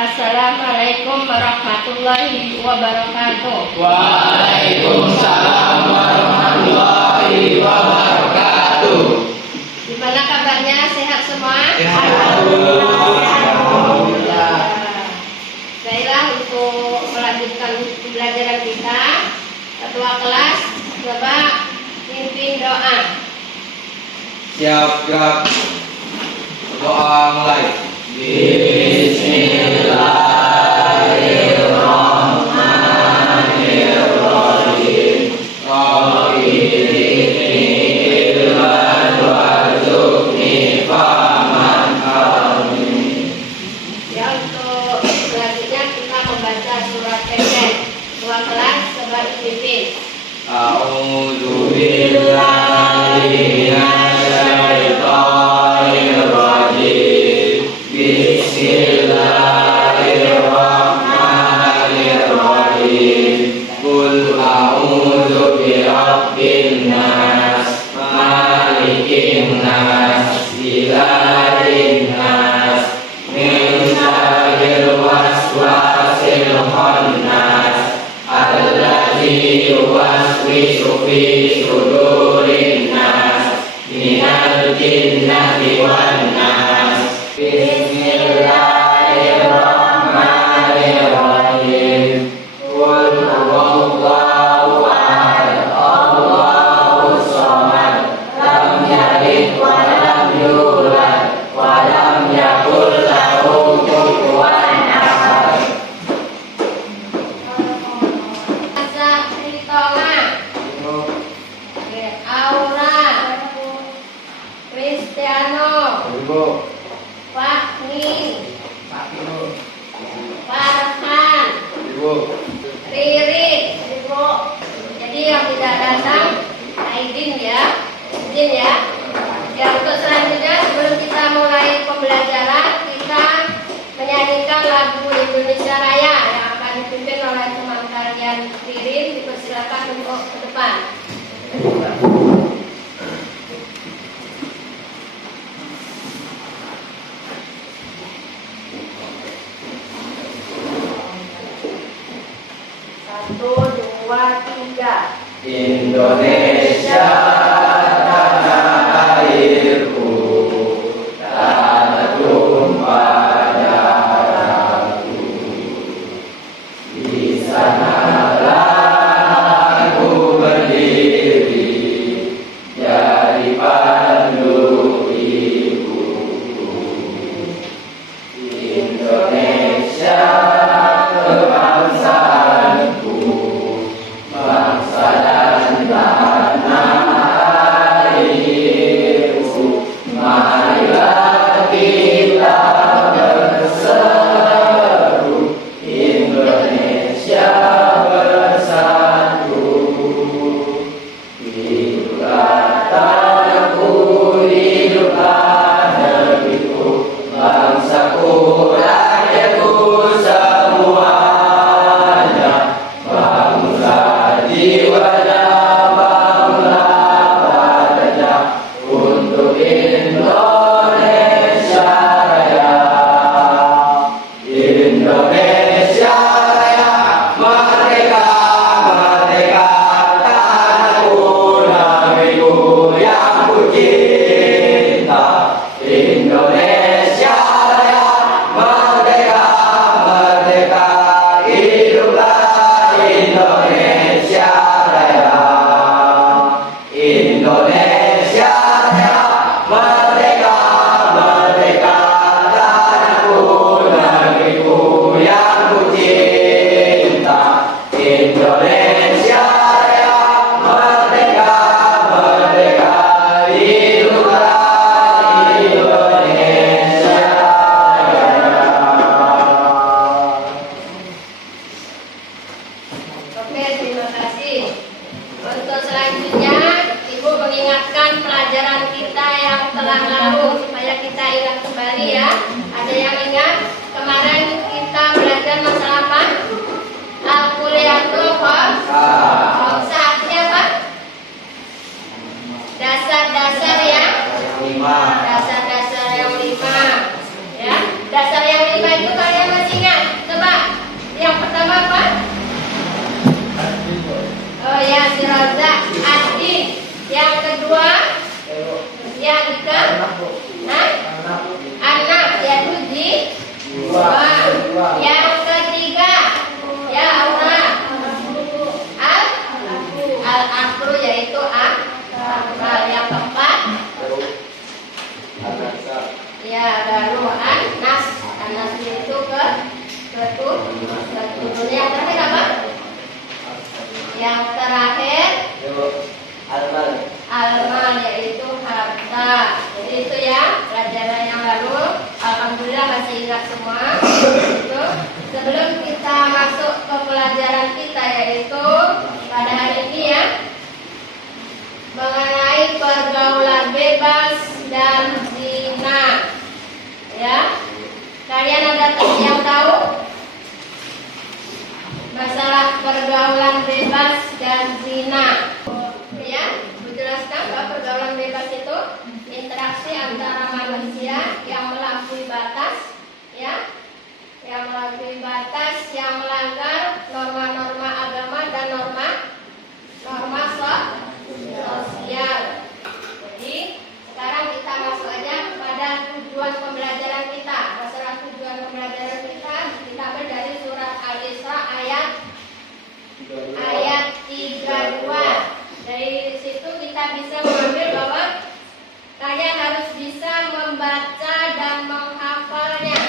Assalamualaikum warahmatullahi wabarakatuh. Waalaikumsalam warahmatullahi wabarakatuh. Gimana kabarnya? Sehat semua? Alhamdulillah. Baiklah, untuk melanjutkan pembelajaran kita, ketua kelas coba pimpin doa. Siap, gerak. Doa mulai. Bismillahirrahmanirrahim. Rabbi zidni ilman warzuqni fahman. Amin. Ya, untuk selanjutnya kita membaca surat pendek. Ketua kelas coba dipimpin. A'udzu billahi minasyaitonir rajim. Bismillahirrahmanirrahim. Qul a'udzu birabbin nas, malikin nas, ilahin nas, min syarril waswasil khannas, alladzi yuwaswisu fi sudurin nas, minal jinnati wan nas. Bismillahirrahmanirrahim. Qul huwallahu ahad, Allahus samad, lam yalid wa lam yulad wa lam yakul lahu kufuwan ahad. Azah Tritonga, Aura, Cristiano, Fahmi, Farhan, Riri. Jadi yang tidak datang, Aidin ya, izin ya. Ya, untuk selanjutnya sebelum kita mulai pembelajaran, kita menyanyikan lagu Indonesia Raya yang akan dipimpin oleh teman kalian Ririn. Dipersilakan untuk ke depan. Satu, dua, tiga. Indonesia tanah airku, tanah tumpah darahku. Di sanalah aku berdiri, jadi pandu ibuku. Indonesia kebangsaanku, bangsa dan tanah airku. Marilah kita berseru, Indonesia bersatu. Hiduplah tanahku, hiduplah negeriku, bangsaku, rakyatku semuanya. Bangunlah jiwanya, bangunlah badannya untuk Indonesia Raya. Indonesia Raya, merdeka, merdeka, tanahku, negeriku yang ku cinta. Indonesia Raya, merdeka, merdeka, hiduplah Indonesia Raya. Indonesia Raya, merdeka, merdeka, tanahku, negeriku yang ku cinta. Indonesia Raya, merdeka, merdeka, hiduplah Indonesia Raya. Oke, terima kasih. Untuk selanjutnya, Ibu mengingatkan pelajaran kita yang telah lalu supaya kita ingat kembali ya. Ada yang ingat kemarin kita belajar masalah apa? Al-Kuliyatul Khomsah. Artinya apa? Dasar-dasar ya Dasar-dasar yang 5. Ya, dasar yang 5 itu kalian masih ingat? Coba. Yang pertama apa? Oh ya, si Roza, Adin. Yang kedua, ya Dika. Hah? Anak, yaitu jiwa. Yang ketiga, ya Aura. Al-Akru, yaitu akal. Yang keempat, ya baru Anas. Anas itu keturunan. Yang terakhir apa? Yang terakhir Almal, yaitu harta. Jadi itu ya pelajaran yang lalu. Alhamdulillah masih ingat semua. Itu. Sebelum kita masuk ke pelajaran kita, yaitu pada hari ini ya, mengenai pergaulan bebas dan zina. Ya, kalian ada yang tahu masalah pergaulan bebas dan zina? Ya, menjelaskan bahwa pergaulan bebas itu interaksi antara manusia yang melampaui batas, ya, yang melampaui batas, yang melanggar norma-norma agama dan norma sosial. Jadi sekarang kita masuk aja pada tujuan pembelajaran kita. Masalah tujuan pembelajaran kita ambil dari surat Al-Isra ayat 32. Dari situ kita bisa mengambil bahwa kalian harus bisa membaca dan menghafalnya.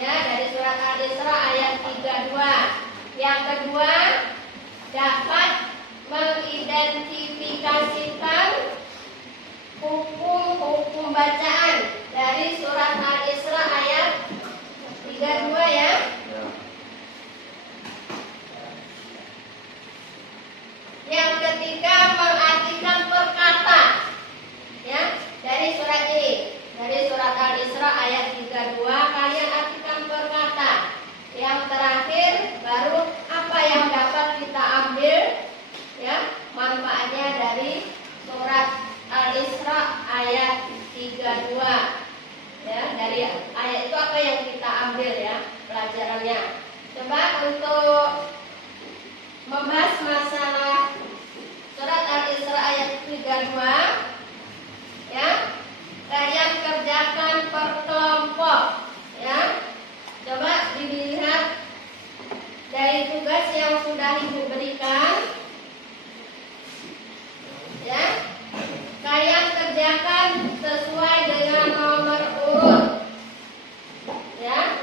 Ya, dari surat Al-Isra ayat 32. Yang kedua, dapat mengidentifikasikan hukum-hukum bacaan dari surat Al-Isra ayat 32 ya. Yang ketiga, mengartikan perkata. Ya, dari surat ini, dari surat Al-Isra ayat 32, kalian artikan perkata. Yang terakhir baru apa yang dapat kita ambil, ya, manfaatnya dari surat Al-Isra ayat 32. Ya, dari ayat itu apa yang kita ambil ya pelajarannya. Coba untuk membahas masalah surat Al-Isra ayat 32, ya, kalian kerjakan per kelompok, ya. Coba dilihat dari tugas yang sudah Ibu berikan, ya. Kalian kerjakan sesuai dengan nomor urut, ya.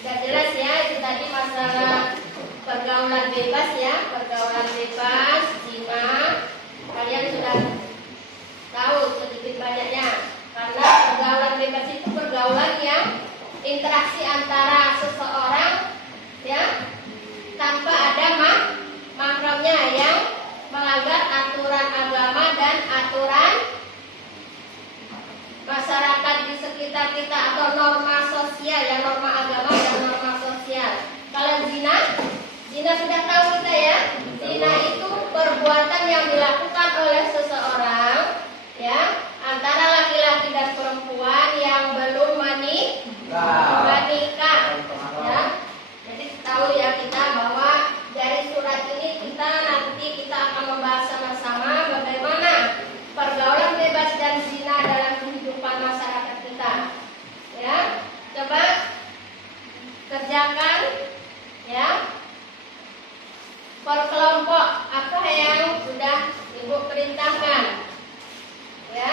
Sudah jelas ya, itu tadi masalah pergaulan bebas ya, pergaulan bebas, zina. Kalian sudah tahu sedikit banyaknya. Karena pergaulan bebas itu pergaulan yang interaksi antara seseorang, ya, tanpa ada mahramnya, yang melanggar aturan agama dan aturan masyarakat di sekitar kita atau norma sosial, ya, norma agama dan norma sosial. Kalau zina sudah tahu kita ya. Zina itu perbuatan yang dilakukan oleh seseorang, ya, antara laki-laki dan perempuan yang belum menikah. Ya. Jadi tahu ya kita bahwa dari surat ini nanti kita akan membahas sama-sama bagaimana pergaulan bebas dan zina dalam kehidupan masyarakat kita. Ya. Coba kerjakan ya per kelompok apa yang sudah Ibu perintahkan, ya.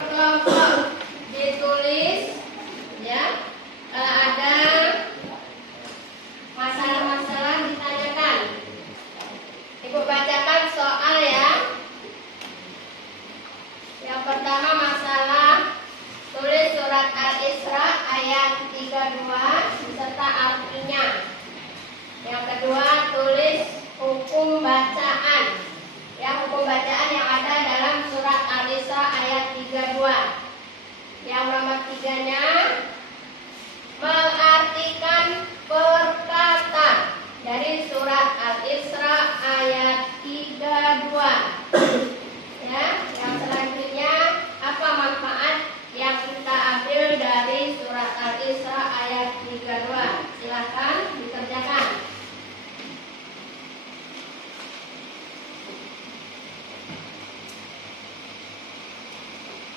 Per kelompok ditulis, ya, kalau ada masalah-masalah ditanyakan. Ibu bacakan soal ya. Yang pertama masalah, tulis surat Al-Isra ayat 32 beserta artinya. Yang kedua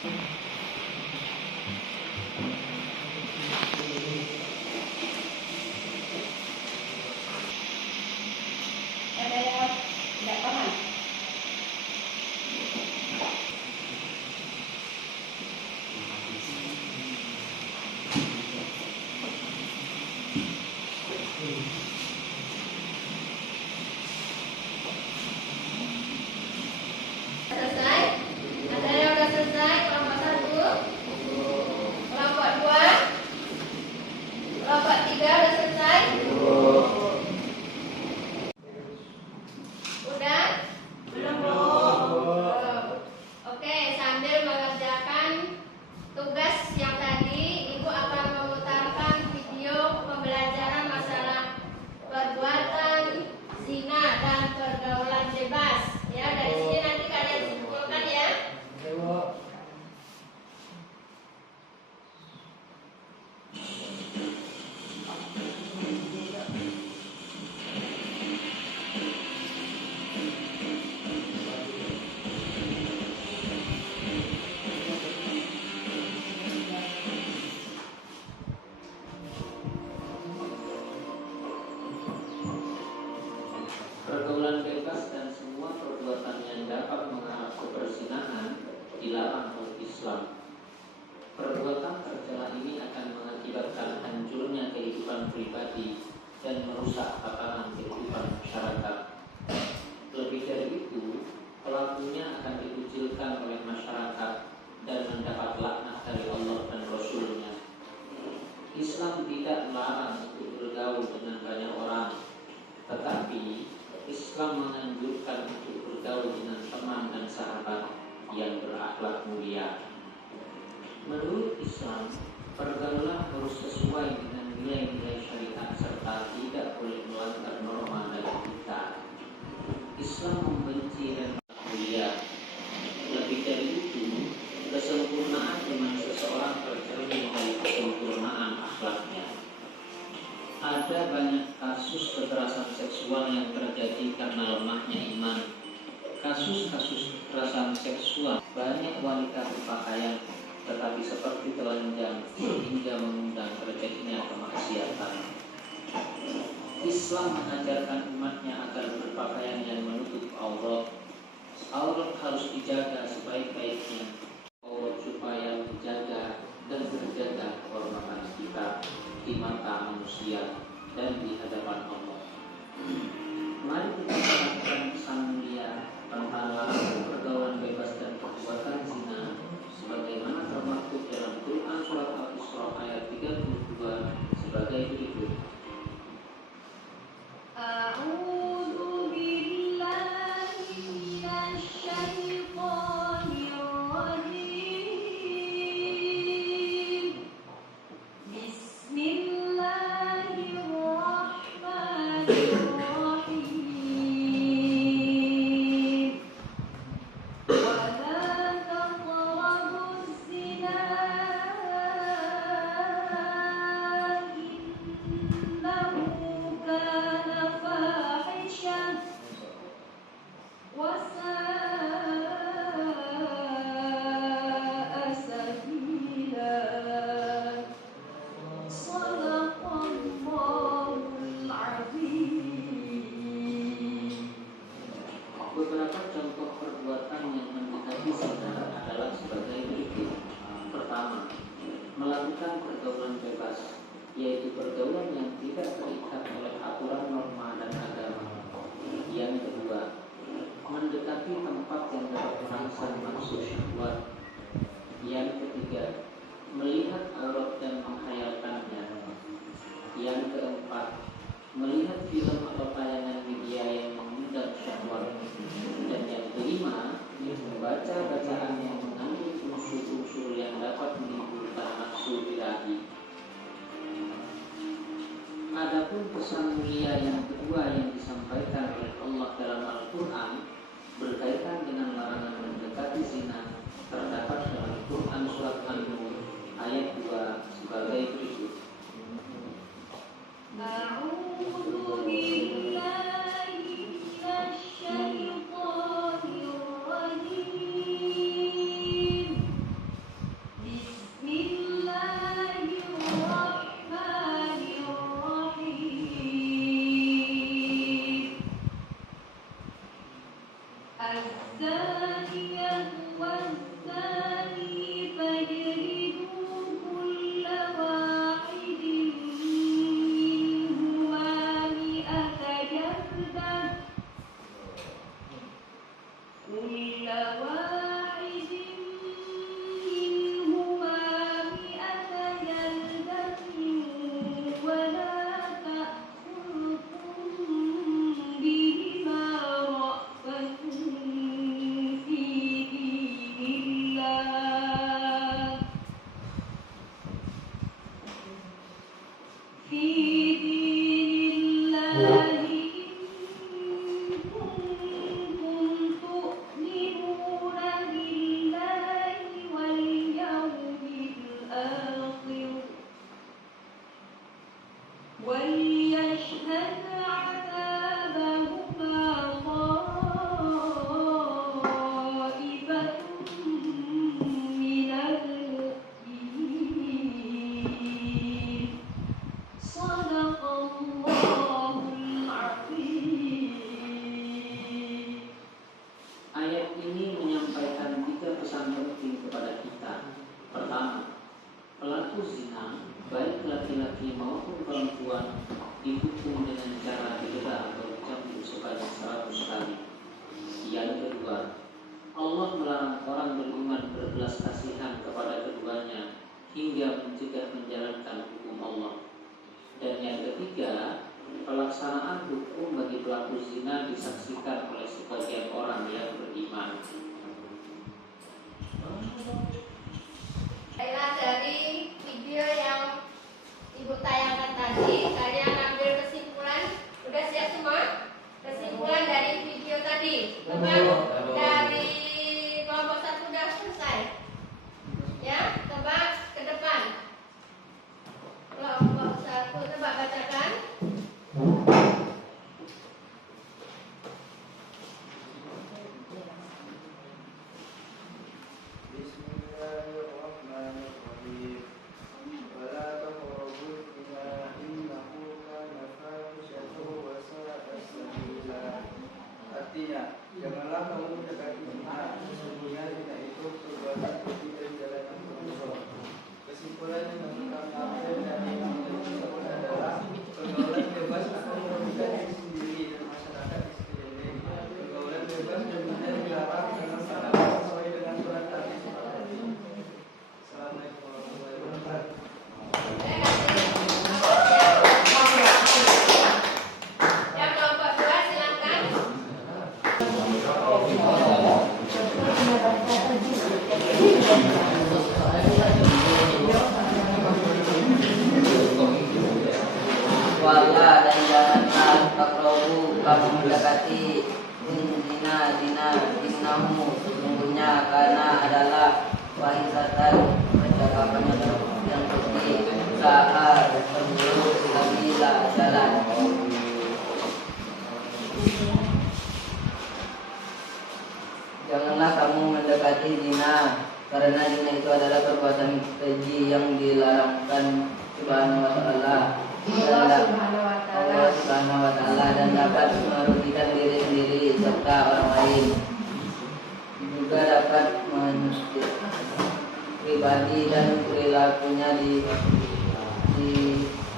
Ada yang tidak paham? Selesai? Ada yang sudah selesai? Kelompok 1, kelompok 2, kelompok 3 sudah selesai? Udah? Belum? Oke, sambil mengerjakan tugas yang tadi, Ibu akan memutarkan video pembelajaran masalah perbuatan zina dan pergaulan bebas. Ya, dari sini nanti kalian simpulkan ya. Pergaulan bebas dan semua perbuatan yang dapat mengarah ke perzinahan dilarang oleh Islam. Perbuatan tercela ini akan mengakibatkan hancurnya kehidupan pribadi dan merusak tatanan kehidupan masyarakat. Lebih dari itu, pelakunya akan dikucilkan oleh masyarakat dan mendapat laknat dari Allah dan Rasul-Nya. Islam tidak melarang untuk bergaul dengan banyak orang, tetapi Islam menganjurkan untuk bergaul dengan teman dan sahabat yang berakhlak mulia. Menurut Islam, pergaulan harus sesuai dengan nilai-nilai syariat serta tidak boleh melanggar norma dan etika. Islam membenci dan mulia. Lebih dari itu, kesempurnaan iman seseorang tercermin dari kesempurnaan akhlaknya. Ada banyak kasus kekerasan seksual yang terjadi karena lemahnya iman. Kasus-kasus kekerasan seksual, banyak wanita berpakaian tetapi seperti telanjang hingga mengundang terjadinya kemaksiatan. Islam mengajarkan umatnya agar berpakaian yang menutup aurat. Aurat harus dijaga sebaik-baiknya. Aurat supaya dijaga dan terjaga kehormatan kita di mata manusia dan di hadapan Allah. Mari kita melakukan pesan mulia tentang larangan pergaulan bebas dan perbuatan zina sebagaimana termaktub dalam Quran surat Al-Isra ayat 32 sebagai berikut. A'udzu billahi minasyaitonir rajim. Bismillahirrahmanirrahim. Wa la taqrabuz zina innahu kana fahisyah wa sa'a sabila. Shadaqallahul azim. Beberapa contoh perbuatan yang mendekati zina adalah sebagai berikut. Pertama, melakukan pergaulan bebas, yaitu pergaulan yang tidak terikat oleh aturan norma dan agama. Yang kedua, mendekati tempat yang dapat merangsang nafsu syahwat. Yang ketiga, melihat aurat dan menghayalkannya. Yang keempat, melihat film atau tayangan media yang mengundang syahwat. Dan yang kelima, membaca bacaan yang mengandung unsur-unsur yang dapat menimbulkan nafsu birahi. Adapun pesan mulia yang kedua yang disampaikan oleh Allah dalam Al-Quran berkaitan dengan larangan mendekati zina terdapat dalam Quran surat An-Nur ayat 2 sebagai berikut. A'udzu billahi minasyaitonir rajim. sebanyak 100 kali. Yang kedua, Allah melarang orang beriman berbelas kasihan kepada keduanya hingga mencegah menjalankan hukum Allah. Dan yang ketiga, pelaksanaan hukum bagi pelaku zina disaksikan oleh sebagian orang yang beriman. Baiklah, dari video yang Ibu tayangkan tadi, kalian ambil kesimpulan. Udah siap semua? Kesimpulan dari video tadi. Coba dari kelompok 1 udah selesai. Ya, coba ke depan. Kelompok 1 coba bacakan. Bismillahirrahmanirrahim. Wala taqrabuz zina innahu kana fahishatan wa sa'a sabila. Artinya, janganlah kamu mendekati zina. Sesungguhnya zina itu perbuatan keji dan jalan yang buruk. Kesimpulan yang kami ambil dari video tersebut adalah pergaulan bebas akan merugikan diri sendiri dan masyarakat di sekeliling. Pergaulan bebas dan benar dilarang dalam pandangan sesuai dengan surat hadis seperti ini. Assalamualaikum warahmatullahi wabarakatuh. Yang kelompok 2 silakan. Wala dan janganlah taqrabu kamu mendekati zina innahu sesungguhnya karena adalah wahisatan percakapan yang keji usaha terburuk sabila jalan. Janganlah kamu mendekati zina karena zina itu adalah perbuatan keji yang dilarangkan Subhanahu wa ta'ala. Allah Subhanahu wa ta'ala dan dapat merugikan diri sendiri serta orang lain. Juga dapat menyusahkan pribadi dan perilakunya di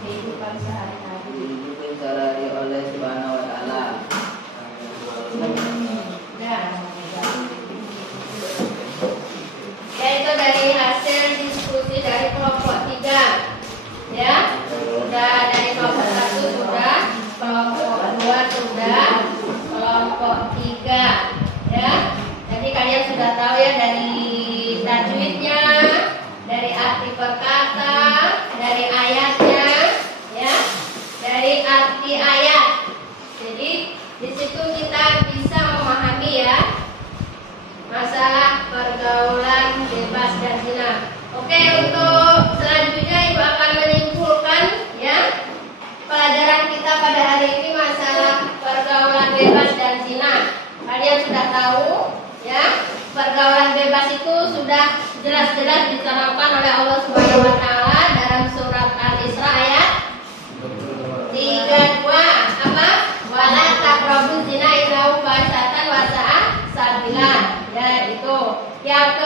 Kehidupan sehari-hari oleh Subhanahu wa ta'ala. Yaitu dari hasil diskusi dari kelompok 3. Ya, sudah dari kelompok 1 sudah, kelompok 2 sudah, kelompok 3. Ya, jadi kalian sudah tahu ya dari tajwidnya, dari arti perkata, dari ayatnya, ya, dari arti ayat. Jadi di situ kita bisa memahami ya masalah pergaulan bebas dan zina. Oke, untuk selanjutnya Ibu akan menyimpulkan ya pelajaran kita pada hari ini masalah pergaulan bebas dan zina. Kalian sudah tahu ya, pergaulan bebas itu sudah jelas-jelas ditanamkan oleh Allah Subhanahu wa taala dalam surat Al-Isra ayat 32. Apa? Wala taqrabuz zina innahu fahisatan wa sa'a sabila. Ya, itu. Yang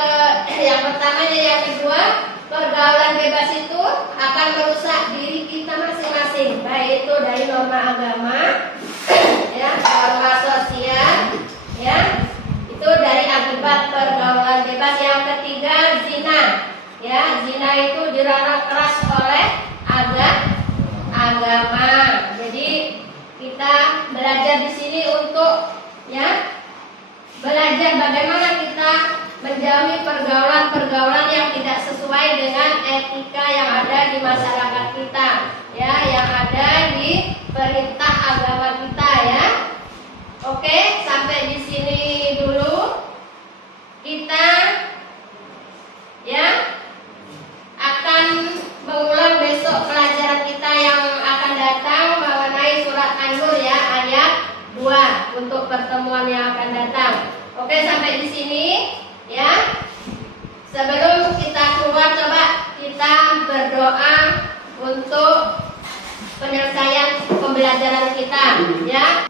pertama dan yang kedua, pergaulan bebas itu akan merusak diri kita masing-masing, baik itu dari norma agama, ya, norma sosial, ya, itu dari akibat pergaulan bebas. Yang ketiga, zina, ya, zina itu dilarang keras oleh agama. Jadi kita belajar di sini untuk ya belajar bagaimana kita menjauhi pergaulan-pergaulan yang tidak sesuai dengan etika yang ada di masyarakat kita, ya, yang ada di perintah agama kita, ya. Oke, sampai di sini dulu. Kita ya akan mengulang besok pelajaran kita yang akan datang mengenai surat An-Nur ya, ayat 2 untuk pertemuan yang akan datang. Oke, sampai di sini ya. Sebelum kita keluar, coba kita berdoa untuk penyelesaian pembelajaran kita ya.